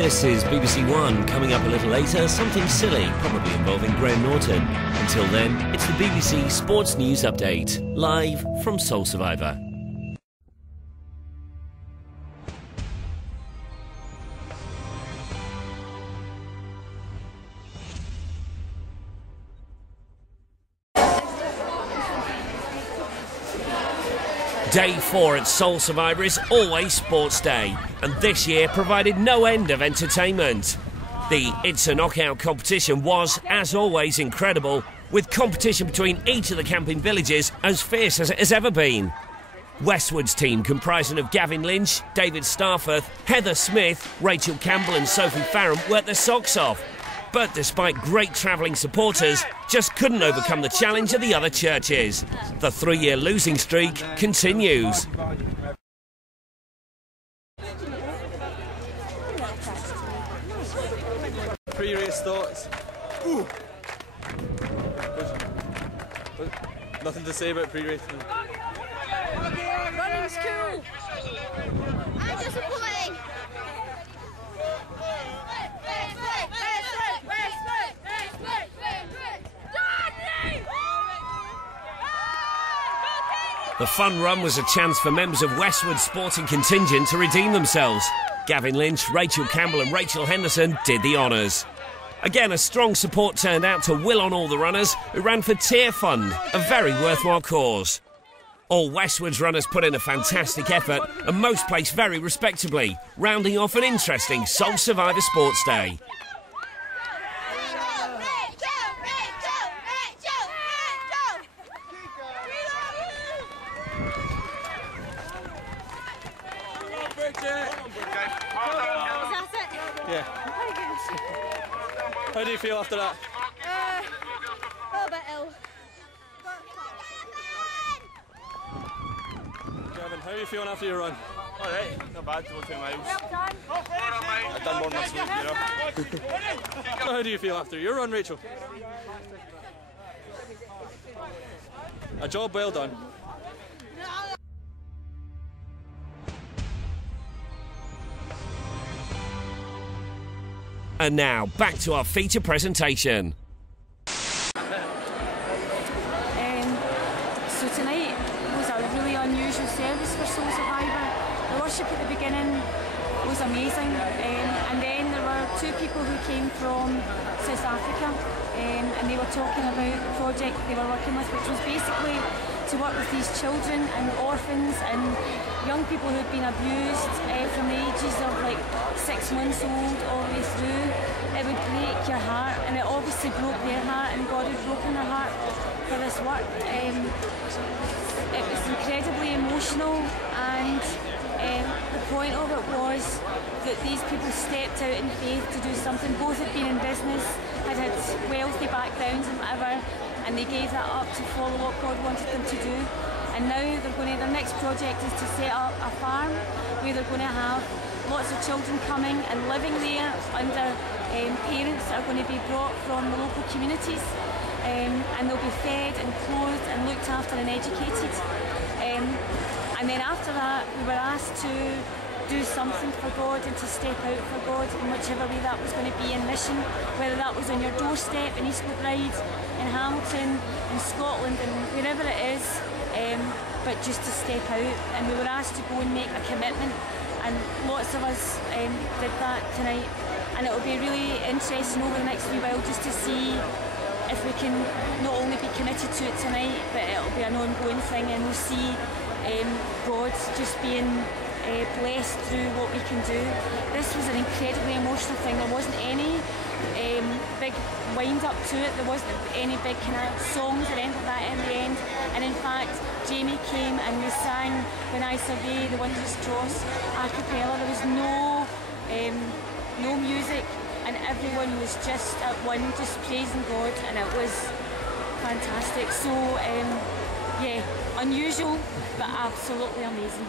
This is BBC One. Coming up a little later, something silly, probably involving Graham Norton. Until then, it's the BBC Sports News Update, live from Soul Survivor. Day 4 at Soul Survivor is always Sports Day, and this year provided no end of entertainment. The It's a Knockout competition was, as always, incredible, with competition between each of the camping villages as fierce as it has ever been. Westwood's team, comprising of Gavin Lynch, David Starforth, Heather Smith, Rachel Campbell and Sophie Farron, worked their socks off. But despite great travelling supporters, just couldn't overcome the challenge of the other churches. The 3-year losing streak continues. Pre-race thoughts. Ooh. Nothing to say about pre-race. Running's cool. I'm disappointed. The fun run was a chance for members of Westwood's sporting contingent to redeem themselves. Gavin Lynch, Rachel Campbell and Rachel Henderson did the honours. Again, a strong support turned out to will on all the runners who ran for Tier Fund, a very worthwhile cause. All Westwood's runners put in a fantastic effort and most placed very respectably, rounding off an interesting Soul Survivor Sports Day. Yeah. How do you feel after that? A little bit ill. Gavin, how are you feeling after your run? Alright, not bad, about 2 miles. Well done. I've done more than my sleep, you know. How do you feel after your run, Rachel? A job well done. And now, back to our feature presentation. So tonight was a really unusual service for Soul Survivor. The worship at the beginning was amazing, and then there were 2 people who came from South Africa, and they were talking about the project they were working with, which was basically to work with these children and orphans and young people who've been abused from the ages of like 6 months old all the way through. It would break your heart, and it obviously broke their heart, and God had broken their heart for this work. It was incredibly emotional, and the point of it was that these people stepped out in faith to do something. Both had been in business, had wealthy backgrounds and whatever, and they gave that up to follow what God wanted them to do. And now their next project is to set up a farm where they're going to have lots of children coming and living there under parents that are going to be brought from the local communities, and they'll be fed and clothed and looked after and educated. And then after that we were asked to do something for God and to step out for God in whichever way that was going to be in mission, whether that was on your doorstep in East Kilbride, in Hamilton, in Scotland and wherever it is, but just to step out. And we were asked to go and make a commitment, and lots of us did that tonight, and it will be really interesting over the next wee while just to see if we can not only be committed to it tonight, but it'll be an ongoing thing, and we'll see God just being blessed through what we can do. This was an incredibly emotional thing. There wasn't any big wind up to it. There wasn't any big kind of songs or anything like that in the end. And in fact, Jamie came and we sang When I Survey the Wondrous Cross a cappella. There was no music, and everyone was just at one, just praising God, and it was fantastic. So yeah, unusual, but absolutely amazing.